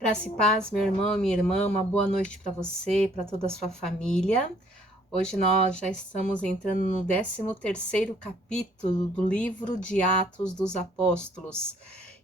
Graça e paz, meu irmão e minha irmã, uma boa noite para você e para toda a sua família. Hoje nós já estamos entrando no 13º capítulo do livro de Atos dos Apóstolos.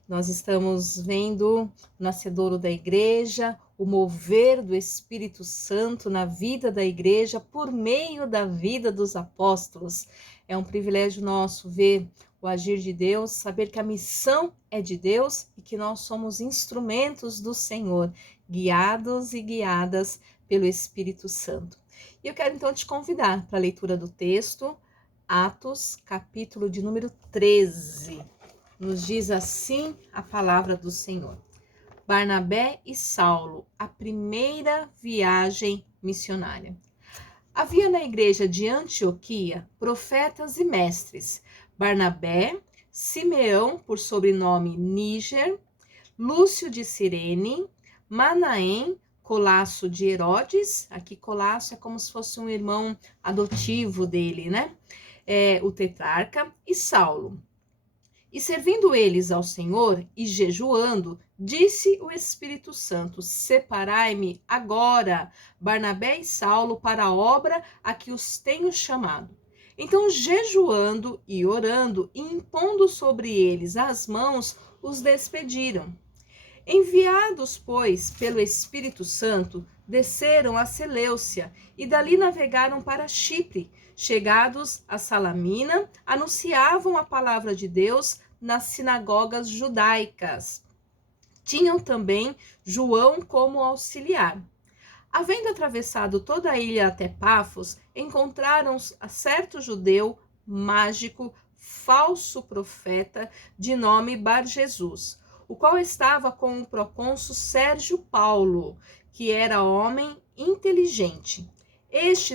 Nós estamos vendo o nascedouro da igreja, o mover do Espírito Santo na vida da igreja por meio da vida dos apóstolos. É um privilégio nosso ver o agir de Deus, saber que a missão é de Deus e que nós somos instrumentos do Senhor, guiados e guiadas pelo Espírito Santo. E eu quero então te convidar para a leitura do texto, Atos, capítulo de número 13. Nos diz assim a palavra do Senhor. Barnabé e Saulo, a primeira viagem missionária. Havia na igreja de Antioquia profetas e mestres: Barnabé, Simeão, por sobrenome Níger, Lúcio de Cirene, Manaém, Colasso de Herodes. Aqui Colasso é como se fosse um irmão adotivo dele, né? O tetrarca, e Saulo. E servindo eles ao Senhor e jejuando, disse o Espírito Santo: Separai-me agora, Barnabé e Saulo, para a obra a que os tenho chamado. Então, jejuando e orando e impondo sobre eles as mãos, os despediram. Enviados, pois, pelo Espírito Santo, desceram a Seleucia e dali navegaram para Chipre. Chegados a Salamina, anunciavam a palavra de Deus nas sinagogas judaicas. Tinham também João como auxiliar. Havendo atravessado toda a ilha até Pafos, encontraram a certo judeu mágico, falso profeta, de nome Bar-Jesus, o qual estava com o procônsul Sérgio Paulo, que era homem inteligente. Este,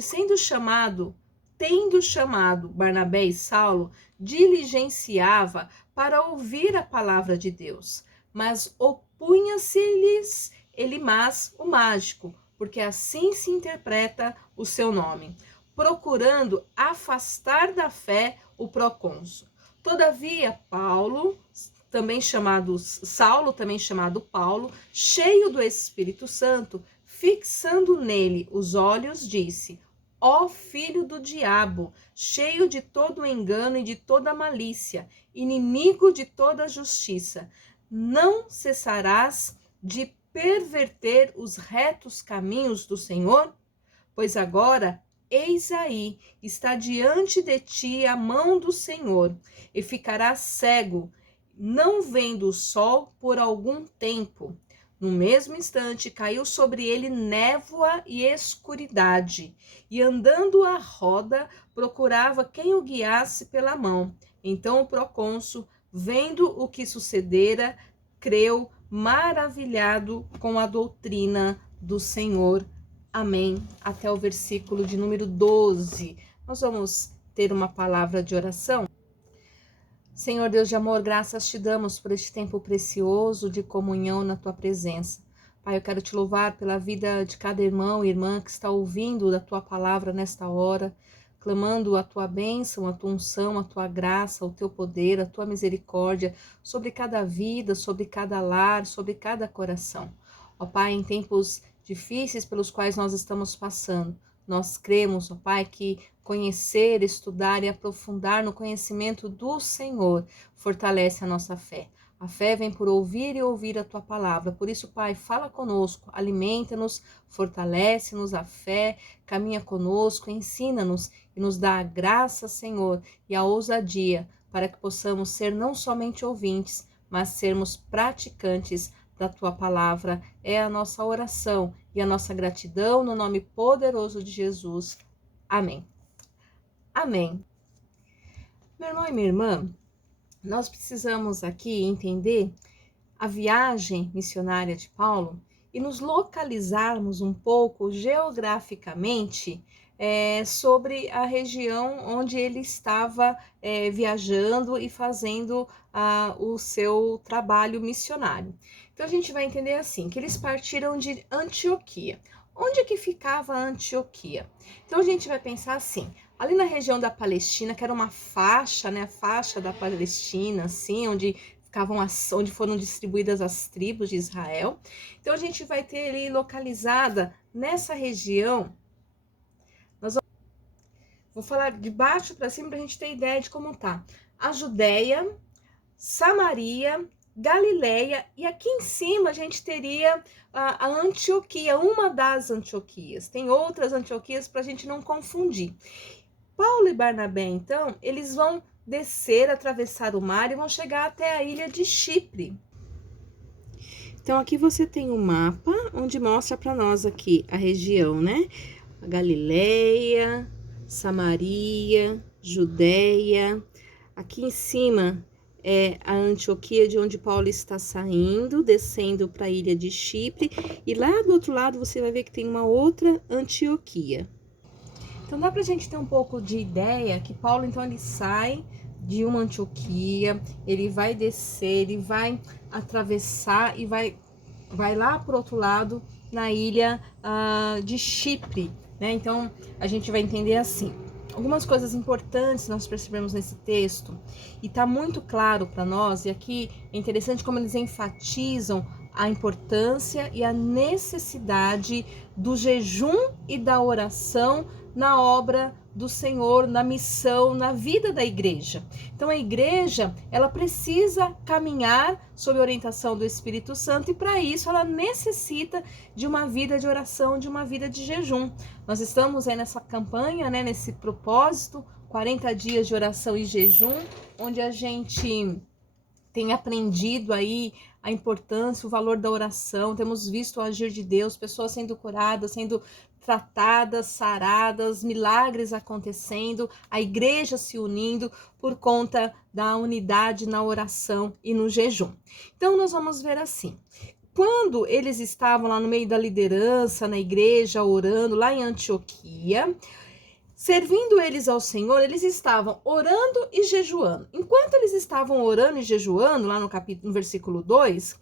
tendo chamado Barnabé e Saulo, diligenciava para ouvir a palavra de Deus, mas opunha-se-lhes Elimas, o mágico, porque assim se interpreta o seu nome, procurando afastar da fé o procônsul. Todavia, Saulo, também chamado Paulo, cheio do Espírito Santo, fixando nele os olhos, disse: Ó filho do diabo, cheio de todo engano e de toda malícia, inimigo de toda justiça, não cessarás de perverter os retos caminhos do Senhor? Pois agora, eis aí, está diante de ti a mão do Senhor, e ficarás cego, não vendo o sol por algum tempo. No mesmo instante caiu sobre ele névoa e escuridade, e andando à roda, procurava quem o guiasse pela mão. Então o procônsul, vendo o que sucedera, creu, maravilhado com a doutrina do Senhor. Amém. Até o versículo de número 12. Nós vamos ter uma palavra de oração. Senhor Deus de amor, graças te damos por este tempo precioso de comunhão na tua presença. Pai, eu quero te louvar pela vida de cada irmão e irmã que está ouvindo da tua palavra nesta hora, clamando a tua bênção, a tua unção, a tua graça, o teu poder, a tua misericórdia sobre cada vida, sobre cada lar, sobre cada coração. Ó Pai, em tempos difíceis pelos quais nós estamos passando, nós cremos, ó Pai, que conhecer, estudar e aprofundar no conhecimento do Senhor fortalece a nossa fé. A fé vem por ouvir e ouvir a tua palavra. Por isso, Pai, fala conosco, alimenta-nos, fortalece-nos a fé, caminha conosco, ensina-nos e nos dá a graça, Senhor, e a ousadia para que possamos ser não somente ouvintes, mas sermos praticantes da tua palavra. É a nossa oração e a nossa gratidão no nome poderoso de Jesus. Amém. Amém. Meu irmão e minha irmã, nós precisamos aqui entender a viagem missionária de Paulo e nos localizarmos um pouco geograficamente sobre a região onde ele estava viajando e fazendo o seu trabalho missionário. Então a gente vai entender assim, que eles partiram de Antioquia. Onde que ficava Antioquia? Então a gente vai pensar assim, ali na região da Palestina, que era uma faixa, né, a faixa da Palestina, assim, onde onde foram distribuídas as tribos de Israel. Então a gente vai ter ali localizada nessa região. Vou falar de baixo para cima para a gente ter ideia de como tá. A Judéia, Samaria, Galileia, e aqui em cima a gente teria a Antioquia, uma das Antioquias. Tem outras Antioquias para a gente não confundir. Paulo e Barnabé, então, eles vão descer, atravessar o mar e vão chegar até a ilha de Chipre. Então aqui você tem um mapa onde mostra para nós aqui a região, né? A Galileia, Samaria, Judéia. Aqui em cima é a Antioquia, de onde Paulo está saindo, descendo para a ilha de Chipre. E lá do outro lado você vai ver que tem uma outra Antioquia. Então dá para a gente ter um pouco de ideia que Paulo, então, ele sai de uma Antioquia, ele vai descer, ele vai atravessar e vai lá para o outro lado, na ilha de Chipre, né? Então a gente vai entender assim. Algumas coisas importantes nós percebemos nesse texto, e está muito claro para nós, e aqui é interessante como eles enfatizam a importância e a necessidade do jejum e da oração na obra do Senhor, na missão, na vida da igreja. Então a igreja, ela precisa caminhar sob a orientação do Espírito Santo, e para isso ela necessita de uma vida de oração, de uma vida de jejum. Nós estamos aí nessa campanha, né, nesse propósito, 40 dias de oração e jejum, onde a gente tem aprendido aí a importância, o valor da oração, temos visto o agir de Deus, pessoas sendo curadas, sendo tratadas, saradas, milagres acontecendo, a igreja se unindo por conta da unidade na oração e no jejum. Então nós vamos ver assim. Quando eles estavam lá no meio da liderança, na igreja, orando, lá em Antioquia, servindo eles ao Senhor, eles estavam orando e jejuando. Enquanto eles estavam orando e jejuando, lá no versículo 2,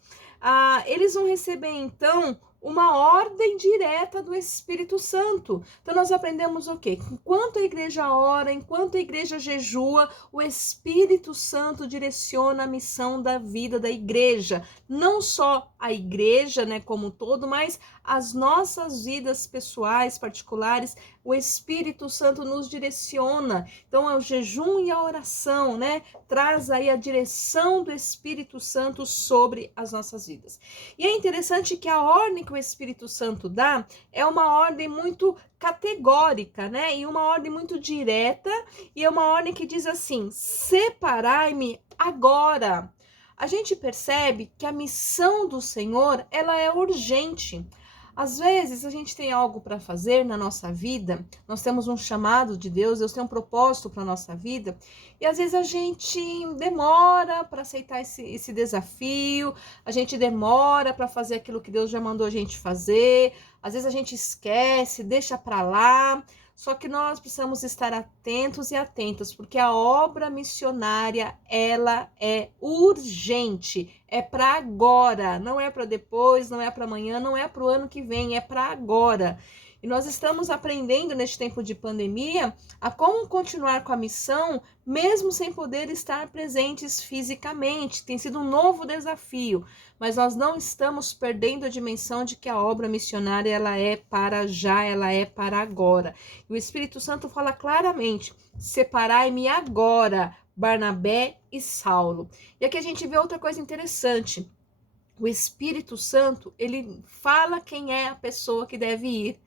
eles vão receber então uma ordem direta do Espírito Santo. Então nós aprendemos o quê? Enquanto a igreja ora, enquanto a igreja jejua, o Espírito Santo direciona a missão da vida da igreja. Não só a igreja, né, como um todo, mas as nossas vidas pessoais, particulares, o Espírito Santo nos direciona. Então é o jejum e a oração, né, traz aí a direção do Espírito Santo sobre as nossas vidas. E é interessante que a ordem que o Espírito Santo dá é uma ordem muito categórica, né? E uma ordem muito direta, e é uma ordem que diz assim: separai-me agora. A gente percebe que a missão do Senhor, ela é urgente. Às vezes a gente tem algo para fazer na nossa vida, nós temos um chamado de Deus tem um propósito para a nossa vida, e às vezes a gente demora para aceitar esse desafio, a gente demora para fazer aquilo que Deus já mandou a gente fazer, às vezes a gente esquece, deixa para lá. Só que nós precisamos estar atentos e atentas, porque a obra missionária, ela é urgente, é para agora, não é para depois, não é para amanhã, não é para o ano que vem, é para agora. E nós estamos aprendendo neste tempo de pandemia a como continuar com a missão, mesmo sem poder estar presentes fisicamente. Tem sido um novo desafio, mas nós não estamos perdendo a dimensão de que a obra missionária, ela é para já, ela é para agora. E o Espírito Santo fala claramente: separai-me agora, Barnabé e Saulo. E aqui a gente vê outra coisa interessante. O Espírito Santo, ele fala quem é a pessoa que deve ir.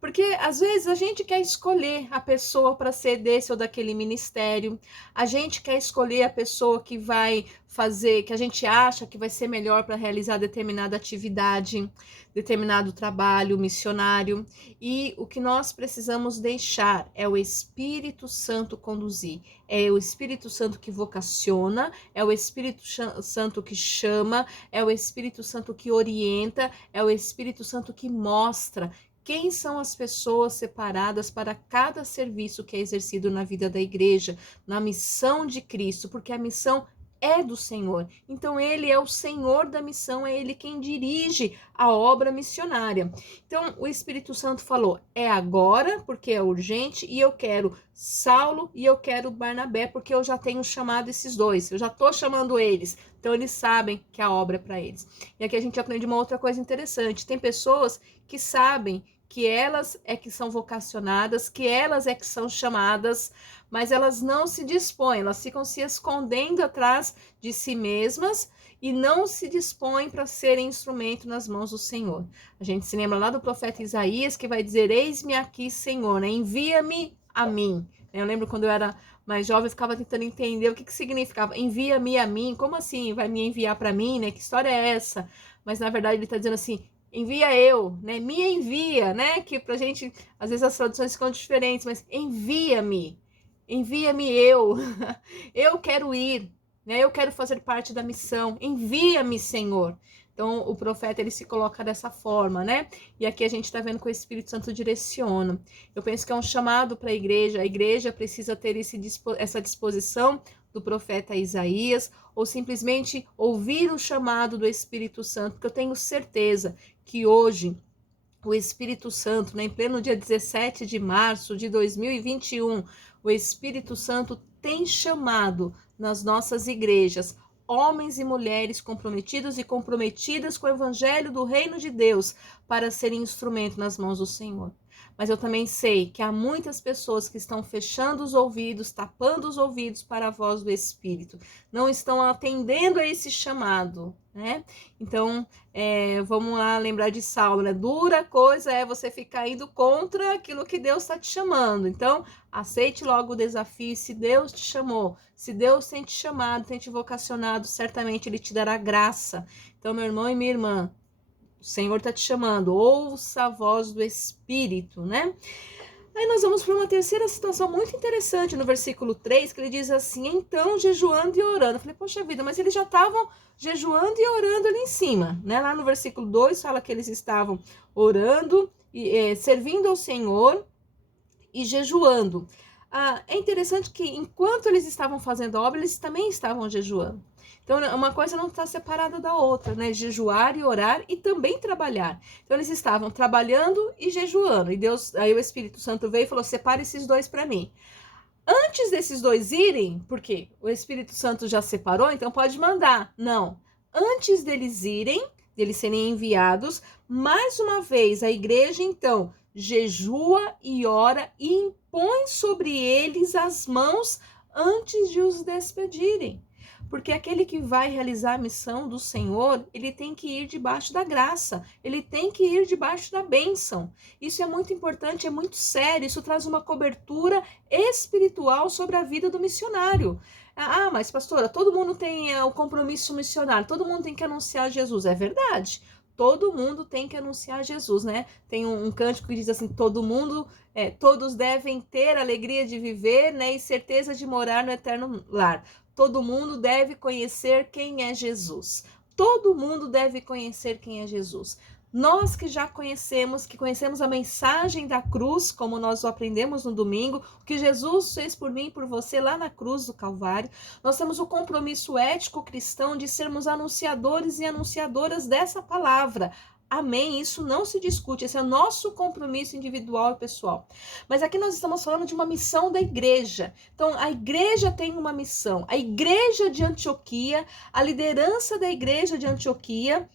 Porque às vezes a gente quer escolher a pessoa para ser desse ou daquele ministério, a gente quer escolher a pessoa que vai fazer, que a gente acha que vai ser melhor para realizar determinada atividade, determinado trabalho missionário, e o que nós precisamos deixar é o Espírito Santo conduzir, é o Espírito Santo que vocaciona, é o Espírito Santo que chama, é o Espírito Santo que orienta, é o Espírito Santo que mostra quem são as pessoas separadas para cada serviço que é exercido na vida da igreja, na missão de Cristo, porque a missão é do Senhor. Então ele é o Senhor da missão, é ele quem dirige a obra missionária. Então o Espírito Santo falou: é agora, porque é urgente, e eu quero Saulo e eu quero Barnabé, porque eu já tenho chamado esses dois, eu já estou chamando eles. Então eles sabem que a obra é para eles. E aqui a gente aprende uma outra coisa interessante. Tem pessoas que sabem que elas é que são vocacionadas, que elas é que são chamadas, mas elas não se dispõem, elas ficam se escondendo atrás de si mesmas e não se dispõem para serem instrumento nas mãos do Senhor. A gente se lembra lá do profeta Isaías, que vai dizer: eis-me aqui, Senhor, né? Envia-me a mim. Eu lembro quando eu era mais jovem, eu ficava tentando entender o que significava envia-me a mim, como assim vai me enviar para mim, né? Que história é essa? Mas na verdade ele está dizendo assim: envia eu, né? Me envia, né? Que pra gente, às vezes as traduções ficam diferentes, mas envia-me eu, eu quero ir, né? Eu quero fazer parte da missão, envia-me, Senhor. Então o profeta ele se coloca dessa forma, né? E aqui a gente está vendo que o Espírito Santo direciona. Eu penso que é um chamado para a igreja precisa ter essa disposição do profeta Isaías, ou simplesmente ouvir o chamado do Espírito Santo, porque eu tenho certeza que hoje o Espírito Santo, né, em pleno dia 17 de março de 2021, o Espírito Santo tem chamado nas nossas igrejas homens e mulheres comprometidos e comprometidas com o evangelho do reino de Deus para serem instrumento nas mãos do Senhor. Mas eu também sei que há muitas pessoas que estão fechando os ouvidos, tapando os ouvidos para a voz do Espírito, não estão atendendo a esse chamado, né? Então, vamos lá lembrar de Saulo, né? Dura coisa é você ficar indo contra aquilo que Deus está te chamando. Então, aceite logo o desafio. Se Deus te chamou, se Deus tem te chamado, tem te vocacionado, certamente Ele te dará graça. Então, meu irmão e minha irmã, o Senhor está te chamando, ouça a voz do Espírito, né? Aí nós vamos para uma terceira situação muito interessante no versículo 3, que ele diz assim: então jejuando e orando. Eu falei, poxa vida, mas eles já estavam jejuando e orando ali em cima, né? Lá no versículo 2 fala que eles estavam orando e servindo ao Senhor e jejuando. É interessante que enquanto eles estavam fazendo a obra, eles também estavam jejuando. Então, uma coisa não está separada da outra, né? Jejuar e orar e também trabalhar. Então, eles estavam trabalhando e jejuando. E Deus, aí o Espírito Santo veio e falou: separe esses dois para mim. Antes desses dois irem, porque o Espírito Santo já separou, então pode mandar. Não. Antes deles irem, deles serem enviados, mais uma vez a igreja, então, jejua e ora e impõe sobre eles as mãos antes de os despedirem. Porque aquele que vai realizar a missão do Senhor, ele tem que ir debaixo da graça, ele tem que ir debaixo da bênção. Isso é muito importante, é muito sério, isso traz uma cobertura espiritual sobre a vida do missionário. Ah, mas pastora, todo mundo tem o compromisso missionário, todo mundo tem que anunciar Jesus. É verdade, todo mundo tem que anunciar Jesus, né? Tem um cântico que diz assim: todo mundo, todos devem ter alegria de viver, né? E certeza de morar no eterno lar. Todo mundo deve conhecer quem é Jesus. Todo mundo deve conhecer quem é Jesus. Nós que já conhecemos, que conhecemos a mensagem da cruz, como nós o aprendemos no domingo, o que Jesus fez por mim e por você lá na cruz do Calvário, nós temos o compromisso ético cristão de sermos anunciadores e anunciadoras dessa palavra. Amém? Isso não se discute, esse é o nosso compromisso individual e pessoal. Mas aqui nós estamos falando de uma missão da igreja. Então, a igreja tem uma missão. A igreja de Antioquia, a liderança da igreja de Antioquia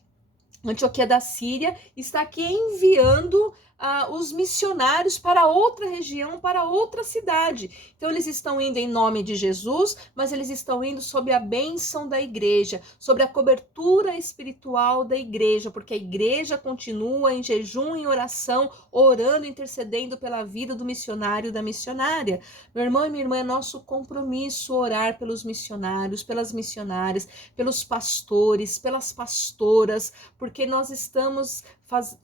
da Síria, está aqui enviando os missionários para outra região, para outra cidade. Então, eles estão indo em nome de Jesus, mas eles estão indo sob a bênção da igreja, sobre a cobertura espiritual da igreja, porque a igreja continua em jejum e oração, orando, intercedendo pela vida do missionário e da missionária. Meu irmão e minha irmã, é nosso compromisso orar pelos missionários, pelas missionárias, pelos pastores, pelas pastoras, porque nós estamos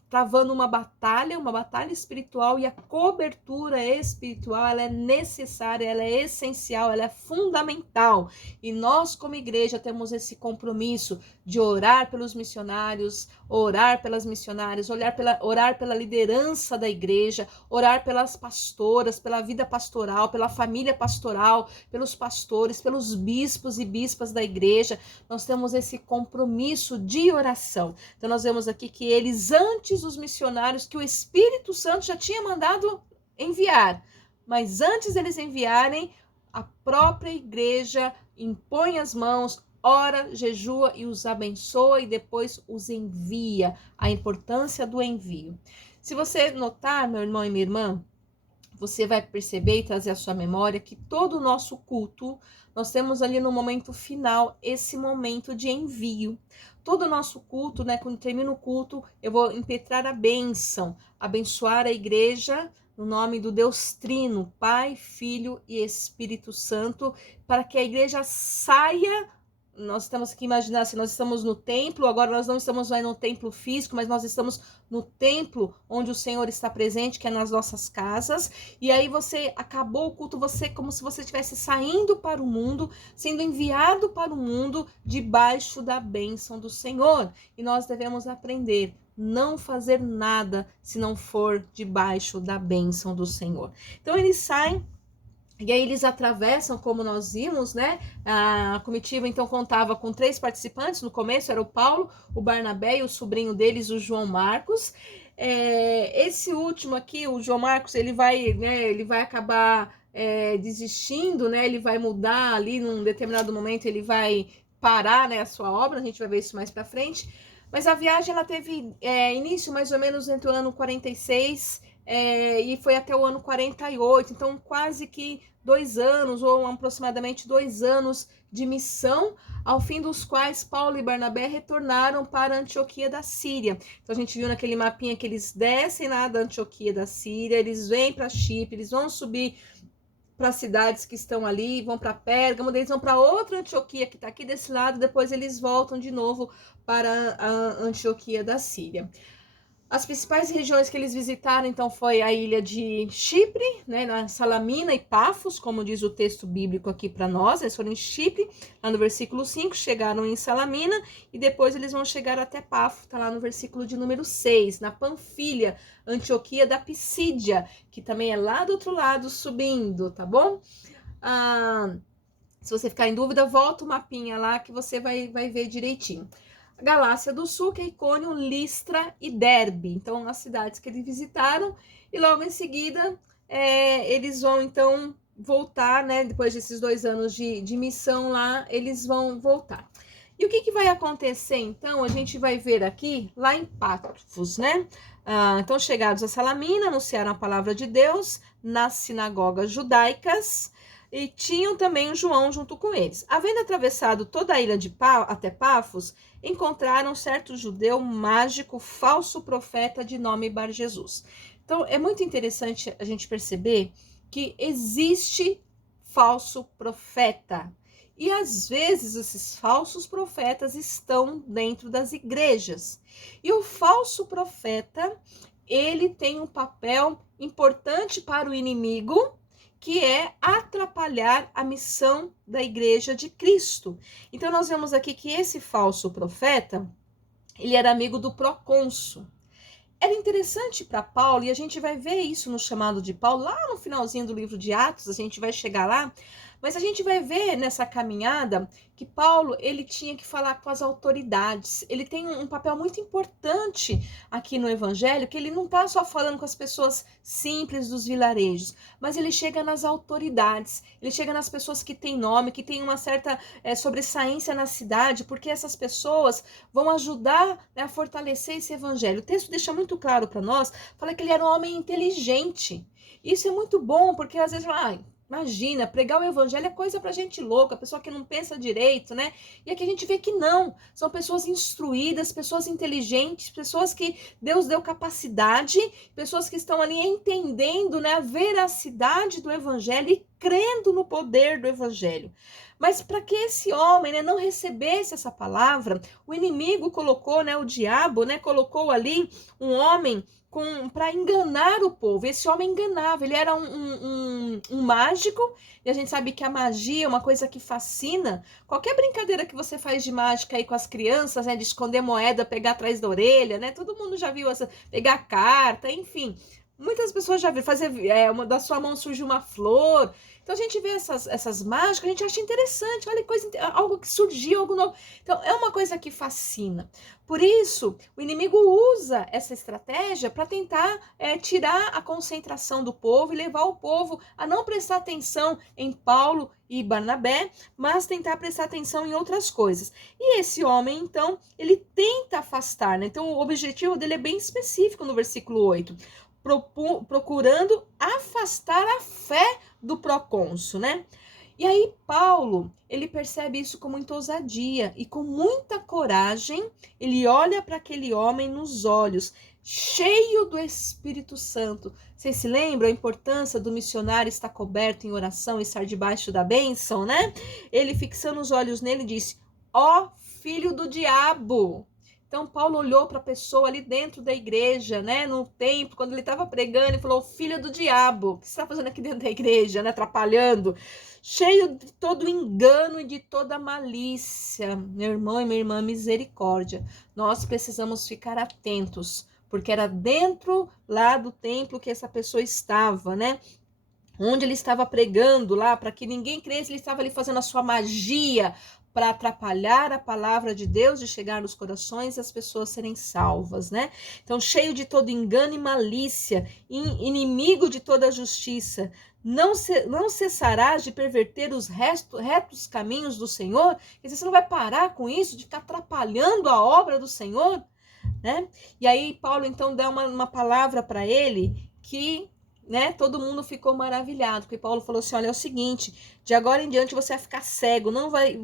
travando uma batalha espiritual, e a cobertura espiritual, ela é necessária, ela é essencial, ela é fundamental. E nós, como igreja, temos esse compromisso de orar pelos missionários, orar pelas missionárias, orar pela liderança da igreja, orar pelas pastoras, pela vida pastoral, pela família pastoral, pelos pastores, pelos bispos e bispas da igreja. Nós temos esse compromisso de oração. Então nós vemos aqui que eles, antes os missionários, que o Espírito Santo já tinha mandado enviar, mas antes deles enviarem, a própria igreja impõe as mãos, ora, jejua e os abençoa e depois os envia. A importância do envio. Se você notar, meu irmão e minha irmã, você vai perceber e trazer à sua memória que todo o nosso culto, nós temos ali no momento final esse momento de envio. Todo o nosso culto, né, quando termina o culto, eu vou impetrar a bênção, abençoar a igreja no nome do Deus Trino, Pai, Filho e Espírito Santo, para que a igreja saia. Nós temos que imaginar assim, nós estamos no templo, agora nós não estamos mais no templo físico, mas nós estamos no templo onde o Senhor está presente, que é nas nossas casas, e aí você acabou o culto, você como se você estivesse saindo para o mundo, sendo enviado para o mundo debaixo da bênção do Senhor, e nós devemos aprender, não fazer nada se não for debaixo da bênção do Senhor. Então eles saem, e aí eles atravessam, como nós vimos, né? A comitiva então contava com 3 participantes. No começo era o Paulo, o Barnabé e o sobrinho deles, o João Marcos. Esse último aqui, o João Marcos, ele vai acabar desistindo, né? Ele vai mudar ali num determinado momento, ele vai parar, né, a sua obra. A gente vai ver isso mais para frente. Mas a viagem ela teve início mais ou menos entre o ano 46 e foi até o ano 48, então quase que 2 anos, ou aproximadamente 2 anos de missão, ao fim dos quais Paulo e Barnabé retornaram para Antioquia da Síria. Então a gente viu naquele mapinha que eles descem lá da Antioquia da Síria, eles vêm para Chipre, eles vão subir para as cidades que estão ali, vão para Pérgamo, eles vão para outra Antioquia que está aqui desse lado, depois eles voltam de novo para a Antioquia da Síria. As principais regiões que eles visitaram, então, foi a ilha de Chipre, né, na Salamina e Pafos, como diz o texto bíblico aqui para nós. Eles foram em Chipre, lá no versículo 5, chegaram em Salamina, e depois eles vão chegar até Pafos, tá lá no versículo de número 6, na Panfilha, Antioquia da Pisídia, que também é lá do outro lado, subindo, tá bom? Se você ficar em dúvida, volta o mapinha lá que você vai ver direitinho. Galácia do Sul, que é Icônio, Listra e Derbe. Então, as cidades que eles visitaram, e logo em seguida eles vão então voltar, né? Depois desses 2 anos de missão lá, eles vão voltar. E o que vai acontecer então? A gente vai ver aqui, lá em Pafos, né? Então, chegados a Salamina, anunciaram a palavra de Deus nas sinagogas judaicas, e tinham também o João junto com eles. Havendo atravessado toda a ilha até Pafos, encontraram certo judeu mágico, falso profeta de nome Bar-Jesus. Então, é muito interessante a gente perceber que existe falso profeta. E, às vezes, esses falsos profetas estão dentro das igrejas. E o falso profeta, ele tem um papel importante para o inimigo, que é atrapalhar a missão da igreja de Cristo. Então, nós vemos aqui que esse falso profeta, ele era amigo do procônsul. Era interessante para Paulo, e a gente vai ver isso no chamado de Paulo, lá no finalzinho do livro de Atos, a gente vai chegar lá, mas a gente vai ver nessa caminhada que Paulo, ele tinha que falar com as autoridades. Ele tem um papel muito importante aqui no evangelho, que ele não está só falando com as pessoas simples dos vilarejos, mas ele chega nas autoridades, ele chega nas pessoas que têm nome, que têm uma certa sobressaência na cidade, porque essas pessoas vão ajudar, né, a fortalecer esse evangelho. O texto deixa muito claro para nós, fala que ele era um homem inteligente. Isso é muito bom, porque às vezes, imagina, pregar o evangelho é coisa pra gente louca, pessoa que não pensa direito, né? E aqui a gente vê que não, são pessoas instruídas, pessoas inteligentes, pessoas que Deus deu capacidade, pessoas que estão ali entendendo, né, a veracidade do evangelho e crendo no poder do evangelho. Mas para que esse homem, né, não recebesse essa palavra, o inimigo colocou, né, o diabo, né, colocou ali um homem para enganar o povo. Esse homem enganava, ele era um mágico, e a gente sabe que a magia é uma coisa que fascina. Qualquer brincadeira que você faz de mágica aí com as crianças, né, de esconder moeda, pegar atrás da orelha, né, todo mundo já viu essa, pegar carta, enfim. Muitas pessoas já viram fazer, da sua mão surge uma flor. Então a gente vê essas mágicas, a gente acha interessante, olha, algo que surgiu, algo novo. Então é uma coisa que fascina. Por isso, o inimigo usa essa estratégia para tentar tirar a concentração do povo e levar o povo a não prestar atenção em Paulo e Barnabé, mas tentar prestar atenção em outras coisas. E esse homem, então, ele tenta afastar, né? Então o objetivo dele é bem específico no versículo 8. Procurando afastar a fé do procônsul, né? E aí Paulo, ele percebe isso com muita ousadia e com muita coragem, ele olha para aquele homem nos olhos, cheio do Espírito Santo. Vocês se lembram a importância do missionário estar coberto em oração e estar debaixo da bênção, né? Ele fixando os olhos nele disse, ó filho do diabo. Então, Paulo olhou para a pessoa ali dentro da igreja, né, no templo, quando ele estava pregando, e falou, filho do diabo, o que você está fazendo aqui dentro da igreja, né, atrapalhando? Cheio de todo engano e de toda malícia. Meu irmão e minha irmã, misericórdia. Nós precisamos ficar atentos, porque era dentro lá do templo que essa pessoa estava, né? Onde ele estava pregando lá, para que ninguém cresça, ele estava ali fazendo a sua magia, para atrapalhar a palavra de Deus de chegar nos corações e as pessoas serem salvas, né? Então, cheio de todo engano e malícia, inimigo de toda justiça, não cessarás de perverter os retos caminhos do Senhor? Quer dizer, você não vai parar com isso, de ficar atrapalhando a obra do Senhor, né? E aí, Paulo, então, dá uma palavra para ele que, né, todo mundo ficou maravilhado, porque Paulo falou assim, olha, é o seguinte, de agora em diante você vai ficar cego, não vai,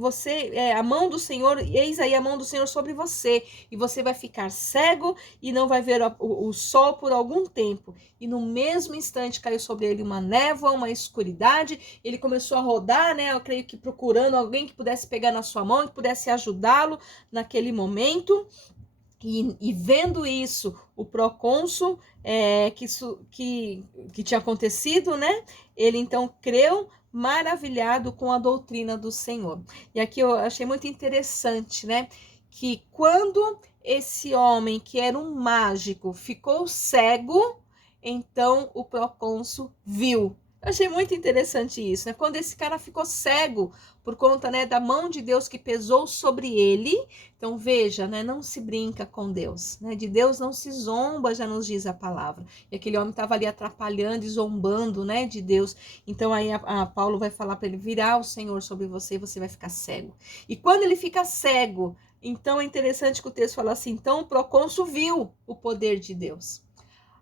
a mão do Senhor, eis aí a mão do Senhor sobre você, e você vai ficar cego e não vai ver o sol por algum tempo. E no mesmo instante caiu sobre ele uma névoa, uma escuridade, ele começou a rodar, né, eu creio que procurando alguém que pudesse pegar na sua mão, que pudesse ajudá-lo naquele momento. E vendo isso, o procônsul, que tinha acontecido, né? Ele então creu, maravilhado com a doutrina do Senhor. E aqui eu achei muito interessante, né? Que quando esse homem, que era um mágico, ficou cego, então o procônsul viu. Eu achei muito interessante isso, né? Quando esse cara ficou cego por conta, né, da mão de Deus que pesou sobre ele. Então veja, né, não se brinca com Deus, né? De Deus não se zomba, já nos diz a palavra. E aquele homem estava ali atrapalhando e zombando, né, de Deus. Então aí a Paulo vai falar para ele, virá o Senhor sobre você e você vai ficar cego. E quando ele fica cego, então é interessante que o texto fala assim, então o procônsul viu o poder de Deus.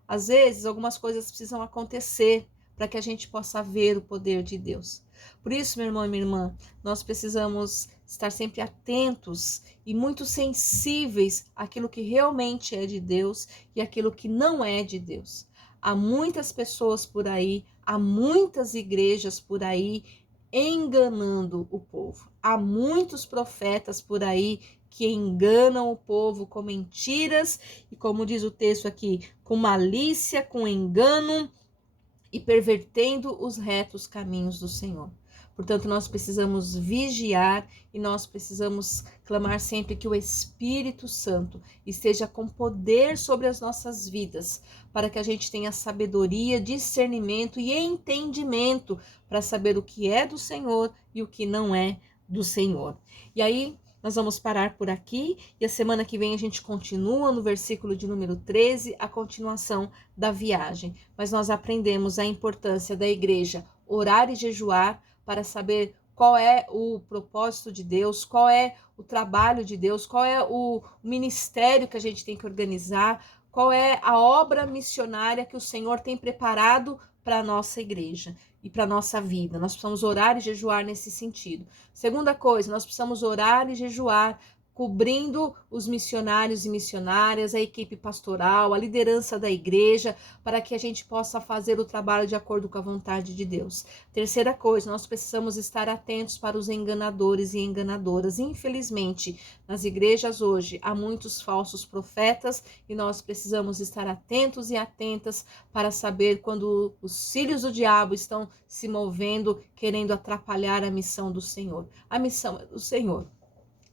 Às vezes algumas coisas precisam acontecer para que a gente possa ver o poder de Deus. Por isso, meu irmão e minha irmã, nós precisamos estar sempre atentos e muito sensíveis àquilo que realmente é de Deus e àquilo que não é de Deus. Há muitas pessoas por aí, há muitas igrejas por aí enganando o povo. Há muitos profetas por aí que enganam o povo com mentiras e, como diz o texto aqui, com malícia, com engano, e pervertendo os retos caminhos do Senhor. Portanto, nós precisamos vigiar e nós precisamos clamar sempre que o Espírito Santo esteja com poder sobre as nossas vidas, para que a gente tenha sabedoria, discernimento e entendimento para saber o que é do Senhor e o que não é do Senhor. E aí, nós vamos parar por aqui e a semana que vem a gente continua no versículo de número 13, a continuação da viagem. Mas nós aprendemos a importância da igreja orar e jejuar para saber qual é o propósito de Deus, qual é o trabalho de Deus, qual é o ministério que a gente tem que organizar, qual é a obra missionária que o Senhor tem preparado para a nossa igreja e para a nossa vida. Nós precisamos orar e jejuar nesse sentido. Segunda coisa, nós precisamos orar e jejuar cobrindo os missionários e missionárias, a equipe pastoral, a liderança da igreja, para que a gente possa fazer o trabalho de acordo com a vontade de Deus. Terceira coisa, nós precisamos estar atentos para os enganadores e enganadoras. Infelizmente, nas igrejas hoje há muitos falsos profetas e nós precisamos estar atentos e atentas para saber quando os filhos do diabo estão se movendo, querendo atrapalhar a missão do Senhor. A missão é do Senhor.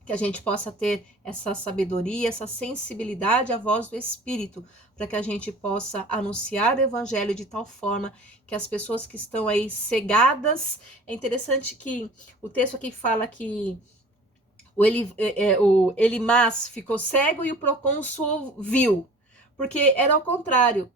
Que a gente possa ter essa sabedoria, essa sensibilidade à voz do Espírito, para que a gente possa anunciar o Evangelho de tal forma que as pessoas que estão aí cegadas... É interessante que o texto aqui fala que o Elimas ficou cego e o procônsul viu, porque era ao contrário,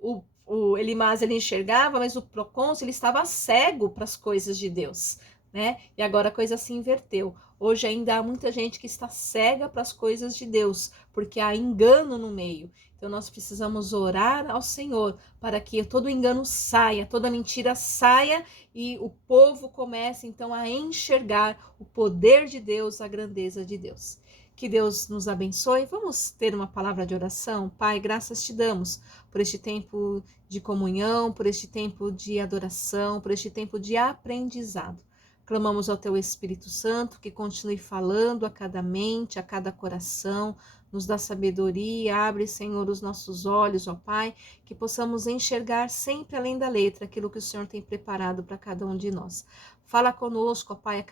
o Elimas ele enxergava, mas o procônsul ele estava cego para as coisas de Deus, né? E agora a coisa se inverteu. Hoje ainda há muita gente que está cega para as coisas de Deus, porque há engano no meio. Então nós precisamos orar ao Senhor para que todo engano saia, toda mentira saia e o povo comece então a enxergar o poder de Deus, a grandeza de Deus. Que Deus nos abençoe. Vamos ter uma palavra de oração? Pai, graças te damos por este tempo de comunhão, por este tempo de adoração, por este tempo de aprendizado. Clamamos ao teu Espírito Santo que continue falando a cada mente, a cada coração, nos dá sabedoria, abre, Senhor, os nossos olhos, ó Pai, que possamos enxergar sempre além da letra aquilo que o Senhor tem preparado para cada um de nós. Fala conosco, ó Pai, a cada